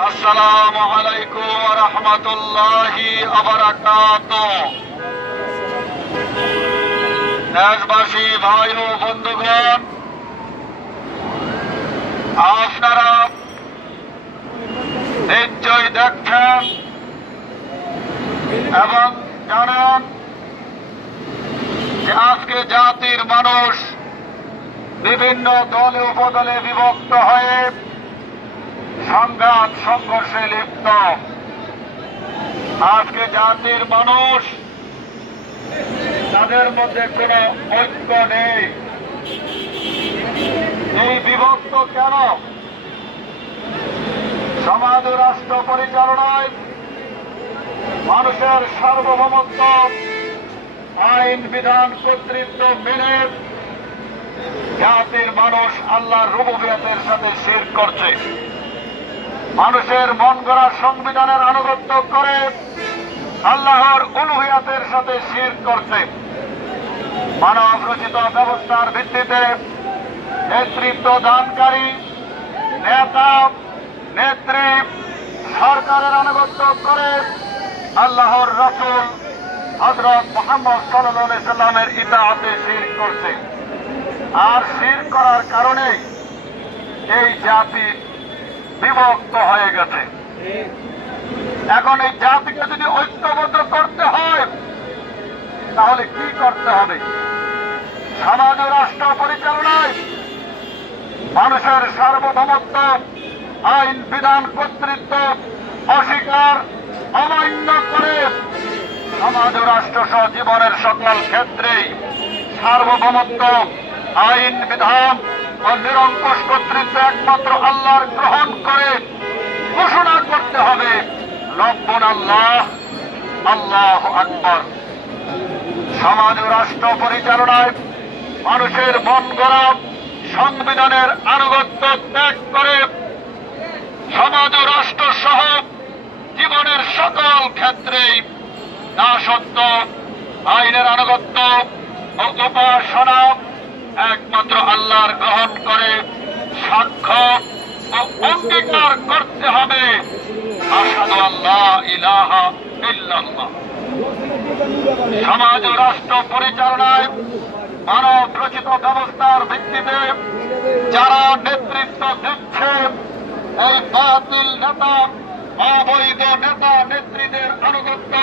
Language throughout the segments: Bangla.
আসসালামু আলাইকুম ওয়া রাহমাতুল্লাহি ওয়া বারাকাতুহু। দেশবাসী ভাই ও বন্ধুগণ, আপনারা নিশ্চয়ই দেখছেন এবং জানেন যে আজকে জাতির মানুষ বিভিন্ন দলে উপদলে বিভক্ত হয়ে সংঘাত সংঘর্ষে লিপ্ত। আজকে জাতির মানুষ তাদের মধ্যে কোনো ঐক্য নেই। এই বিভক্ত কেন? সমাজ ও রাষ্ট্র পরিচালনায় মানুষের সার্বভৌমত্ব, আইন বিধান কর্তৃত্ব মেনে জাতির মানুষ আল্লাহর রুবুবিয়তের সাথে শিরক করছে। মানুষের মন গড়া সংবিধানের আনুগত্য করে আল্লাহর উলুহিয়াতের সাথে শিরক করছে। মানব রচিত ব্যবস্থার ভিত্তিতে নেতৃত্ব দানকারী নেতা নেত্রী সরকারের আনুগত্য করে আল্লাহর রাসূল হযরত মুহাম্মদ সাল্লাল্লাহু আলাইহি সাল্লামের ইতাআতে শিরক করছে। আর শিরক করার কারণে এই জাতি বিভক্ত হয়ে গেছে। এখন এই জাতিকে যদি ঐক্যবদ্ধ করতে হয় তাহলে কি করতে হবে? সমাজ ও রাষ্ট্র পরিচালনায় মানুষের সার্বভৌমত্ব, আইন বিধান কর্তৃত্ব অস্বীকার অমান্য করে সমাজ ও রাষ্ট্র সহ জীবনের সকল ক্ষেত্রেই সার্বভৌমত্ব, আইন বিধান ও নিরঙ্কুশ কর্তৃত্ব একমাত্র আল্লাহর গ্রহণ করে ঘোষণা করতে হবে রব্বুনা আল্লাহ, আল্লাহু আকবার। সমাজ ও রাষ্ট্র পরিচালনায় মানুষের মন গড়া সংবিধানের আনুগত্য ত্যাগ করে সমাজ ও রাষ্ট্র সহ জীবনের সকল ক্ষেত্রেই দাসত্ব, আইনের আনুগত্য ও উপাসনা একমাত্র আল্লাহর গ্রহণ করে সাক্ষ্য ও অঙ্গীকার করতে হবে আশহাদু আল্লা ইলাহা ইল্লাল্লাহ। সমাজ ও রাষ্ট্র পরিচালনায় মানব রচিত ব্যবস্থার ভিত্তিতে যারা নেতৃত্ব দিচ্ছে, এই বাতিল নেতা, অবৈধ নেতা নেত্রীদের আনুগত্য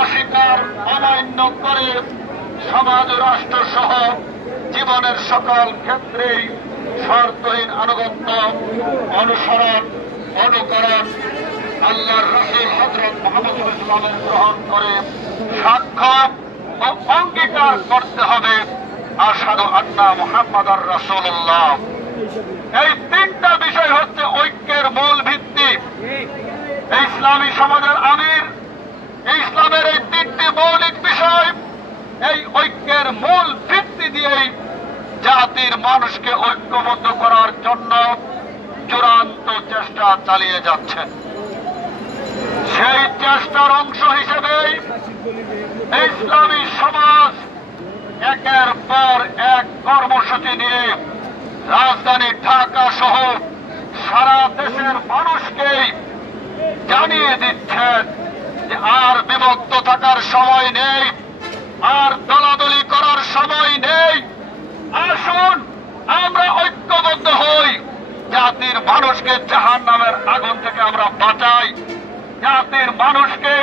অস্বীকার অমান্য করে সমাজ ও রাষ্ট্র সহ জীবনের সকল ক্ষেত্রেই শর্তহীন আনুগত্য, অনুসরণ, অনুকরণ আল্লাহর রাসূল হযরত মুহাম্মদ সাল্লাল্লাহু আলাইহি ওয়াসাল্লামের গ্রহণ করে সাক্ষ্য ও অঙ্গীকার করতে হবে আশহাদু আন্না মুহাম্মাদার রাসূলুল্লাহ। এই তিনটা বিষয় হচ্ছে ঐক্যের মূল ভিত্তি। এই ইসলামী সমাজের আমির ইসলামের এই তিনটি মৌলিক বিষয়, এই ঐক্যের মূল ভিত্তি দিয়েই জাতির মানুষকে ঐক্যবদ্ধ করার জন্য চূড়ান্ত চেষ্টা চালিয়ে যাচ্ছেন। সেই চেষ্টার অংশ হিসেবেই ইসলামী সমাজ একের পর এক কর্মসূচি নিয়ে রাজধানী ঢাকা সহ সারা দেশের মানুষকেই জানিয়ে দিচ্ছেন যে আর বিভক্ত থাকার সময় নেই, আর দলাদলি করার সময় নেই। আসুন আমরা ঐক্যবদ্ধ হই, জাতির মানুষকে জাহান্নামের আগুন থেকে আমরা বাঁচাই, জাতির মানুষকে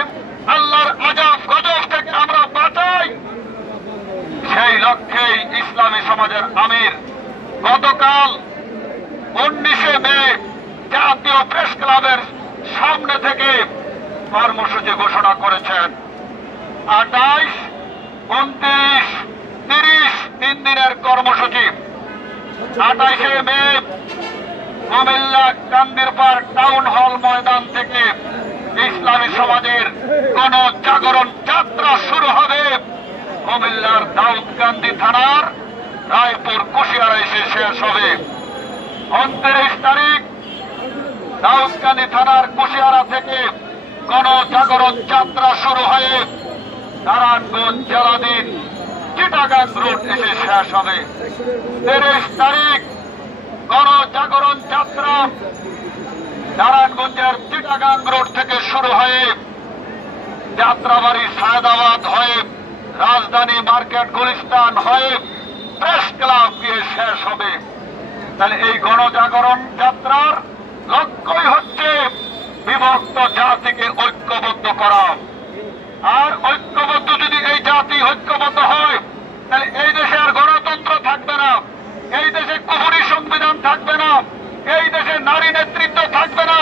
আল্লাহর আযাব গজব থেকে আমরা বাঁচাই। সেই লক্ষ্যেই ইসলামী সমাজের আমির গতকাল 19শে মে জাতীয় প্রেস ক্লাবের সামনে থেকে কর্মসূচি ঘোষণা করেছেন। 28, 29, 30 তিন দিনের কর্মসূচি। 28শে মে কুমিল্লা কান্দিরপাড় টাউন হল ময়দান থেকে ইসলামী সমাজের গণজাগরণ যাত্রা শুরু হবে। কুমিল্লার দাউদকান্দি থানার রায়পুর কুশিয়ারা এসে শেষ হবে। 29 তারিখ দাউদকান্দি থানার কুশিয়ারা থেকে গণজাগরণ যাত্রা শুরু হয়ে নারায়ণগঞ্জ জেলাধীন চিটাগাং রোড এসে শেষ হবে। 30 তারিখ গণজাগরণ যাত্রা নারায়ণগঞ্জের চিটাগাং রোড থেকে শুরু হয়ে যাত্রাবাড়ি সায়দাবাদ হয়ে রাজধানী মার্কেট গুলিস্তান হয়ে প্রেস ক্লাব গিয়ে শেষ হবে। তাহলে এই গণজাগরণ যাত্রার লক্ষ্যই হচ্ছে বিভক্ত জাতিকে ঐক্যবদ্ধ করা। আর ঐক্যবদ্ধ যদি এই জাতি ঐক্যবদ্ধ হয় তাহলে এই দেশে আর গণতন্ত্র থাকবে না, এই দেশে কুফরি সংবিধান থাকবে না, এই দেশে নারী নেতৃত্ব থাকবে না,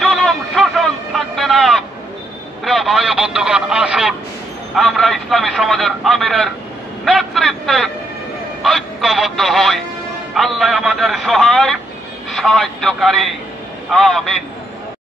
জুলুম শোষণ থাকবে না। প্রিয় ভাই ও বন্ধুগণ, আসুন আমরা ইসলামী সমাজের আমিরের নেতৃত্বে ঐক্যবদ্ধ হই। আল্লাহ আমাদের সহায় সাহায্যকারী। আমিন।